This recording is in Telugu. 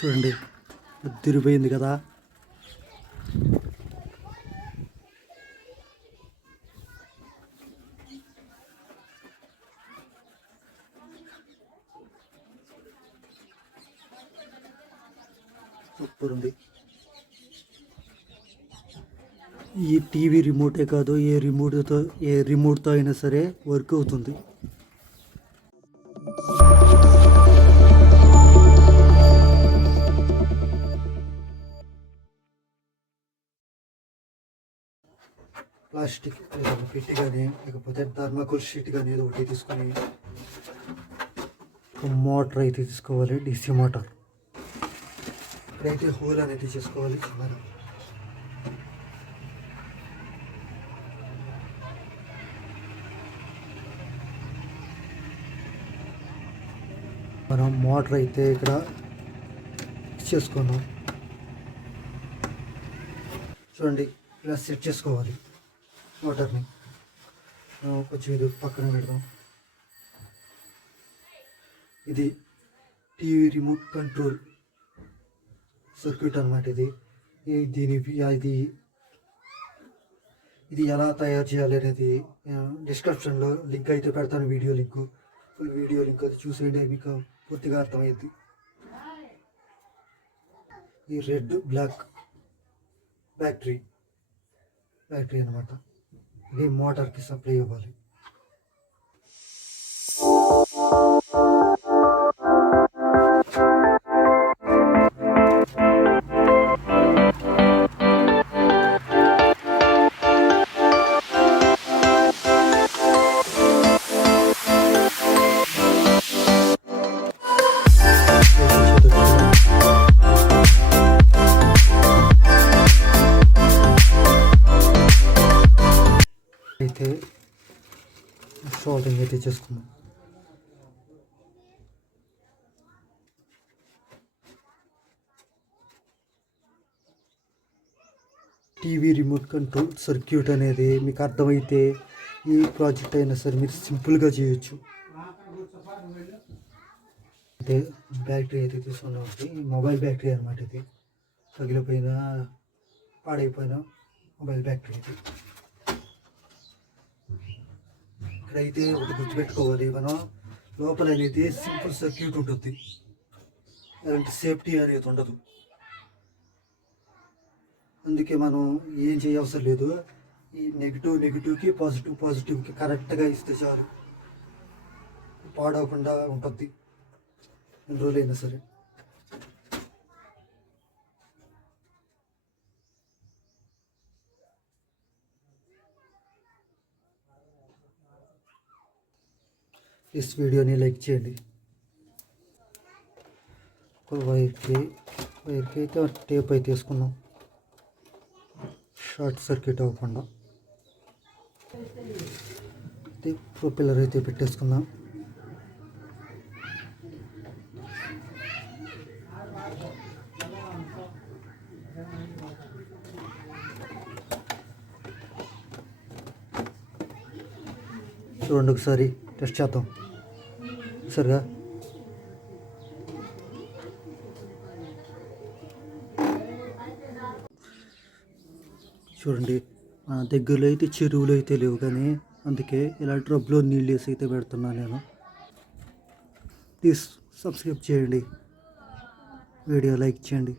చూడండి తిరిగిపోయింది కదా. సూపర్ ఉంది. ఈ టీవీ రిమోటే కాదు, ఏ రిమోట్తో అయినా సరే వర్క్ అవుతుంది. ప్లాస్టిక్ పెట్టి కానీ లేకపోతే థర్మాకోల్ షీట్ కానీ ఏదో ఒకటి తీసుకొని మోటార్ అయితే తీసుకోవాలి. డీసీ మోటార్ ఇక్కడైతే హోల్ అనేది చేసుకోవాలి. మనం మోటార్ అయితే ఇక్కడ చేసుకున్నాం. చూడండి ఇలా సెట్ చేసుకోవాలి మోటార్ని. కొంచెం ఇది పక్కన పెడదాం. ఇది టీవీ రిమోట్ కంట్రోల్ సర్క్యూట్ అన్నమాట. ఇది ఎలా తయారు చేయాలి అనేది డిస్క్రిప్షన్లో లింక్ అయితే పెడతాను. ఫుల్ వీడియో లింక్ అది చూసేయండి, మీకు పూర్తిగా అర్థమైంది. ఈ రెడ్ బ్లాక్ బ్యాటరీ అన్నమాట. ఇది మోటార్కి సప్లై ఇవ్వాలి. అయితే షార్టింగ్ అయితే చేసుకున్నాం. టీవీ రిమోట్ కంట్రోల్ సర్క్యూట్ అనేది మీకు అర్థమైతే ఈ ప్రాజెక్ట్ అయినా సరే మీరు సింపుల్గా చేయొచ్చు. అయితే బ్యాటరీ అయితే తీసుకున్నాం. మొబైల్ బ్యాటరీ అనమాట. ఇది పగిలిపోయిన పాడైపోయిన మొబైల్ బ్యాటరీ. ఇది ఇక్కడైతే ఒకటి గుర్తుపెట్టుకోవాలి, మనం లోపల అనేది సింపుల్ సర్క్యూట్ ఉంటుంది, అలాంటి సేఫ్టీ అనేది ఉండదు. అందుకే మనం ఏం చేయవసరం లేదు. ఈ నెగిటివ్కి పాజిటివ్కి కరెక్ట్గా ఇస్తే చాలు, పాడవకుండా ఉంటుంది ఎన్ని రోజులైనా సరే. ప్లీజ్ వీడియోని లైక్ చేయండి. ఒక వైర్కి అయితే టేప్ అయితే తీసుకున్నాం, షార్ట్ సర్క్యూట్ అవ్వకుండా. అయితే ప్రొపెల్లర్ అయితే పెట్టేసుకున్నాం. చూడండి ఒకసారి టెస్ట్ చేద్దాం సరిగా. చూడండి దగ్గరలో అయితే చెరువులు అయితే లేవు, కానీ అందుకే ఇలా ట్రబ్లో నీళ్ళు వేసి అయితే పెడుతున్నాను నేను. ప్లీజ్ సబ్స్క్రైబ్ చేయండి, వీడియో లైక్ చేయండి.